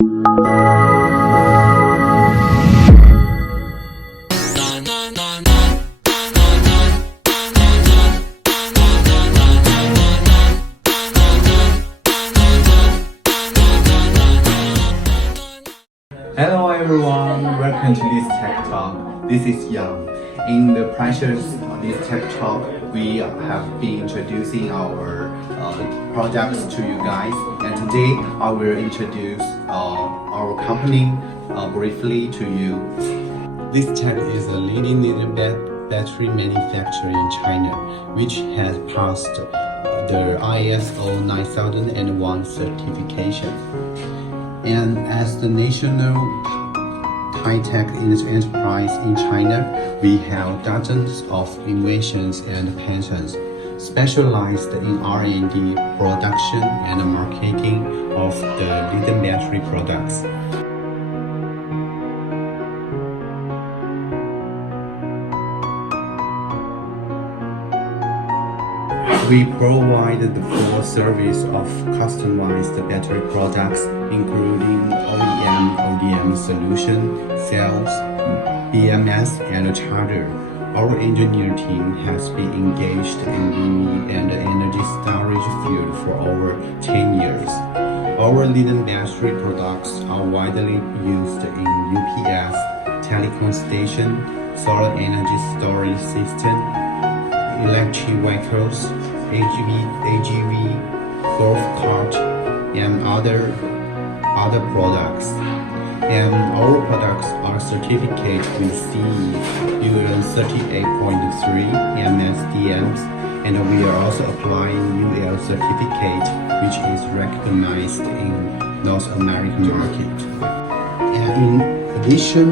Hello everyone, welcome to Liththec Talk. This is Yang. In the precious Liththec Talk, we have been introducing our projects to you guys, and today I will introduce our company briefly to you. Liththec is a leading lithium battery manufacturer in China, which has passed the ISO 9001 certification. And as the national high-tech enterprise in China, we have dozens of innovations and patents specialized in R&D, production, and marketing of the lithium battery products. We provide the full service of customized battery products, including OEM, ODM solution, sales, BMS, and charger. Our engineering team has been engaged in EV and energy storage field for over 10 years. Our lithium battery products are widely used in UPS, telecom station, solar energy storage system, electric vehicles, AGV, golf cart, and other products. And our products are certificated with CE UN 38.3 MSDMs, and we are also applying UL certificate, which is recognized in North American market. And in addition,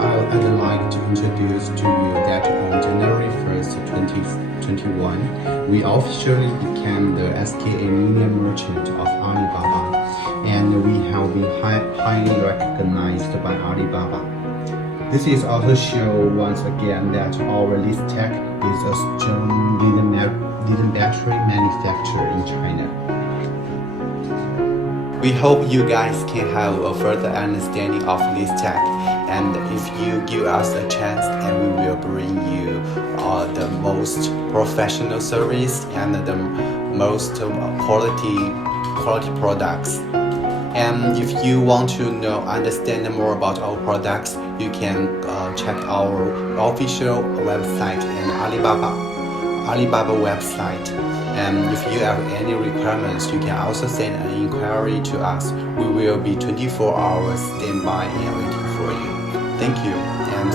I'd like to introduce to you that on January 1st, 2021, we officially became the SKA Media Merchant of Alibaba, and we have been highly recognized by Alibaba. This is also show once again that our Liththec is a strong lithium battery manufacturer in China. We hope you guys can have a further understanding of Liththec, and if you give us a chance, and we will bring you the most professional service and the most quality products. And if you want to understand more about our products, you can check our official website and Alibaba website. And if you have any requirements, you can also send an inquiry to us. We will be 24 hours standby and waiting for you. Thank you, and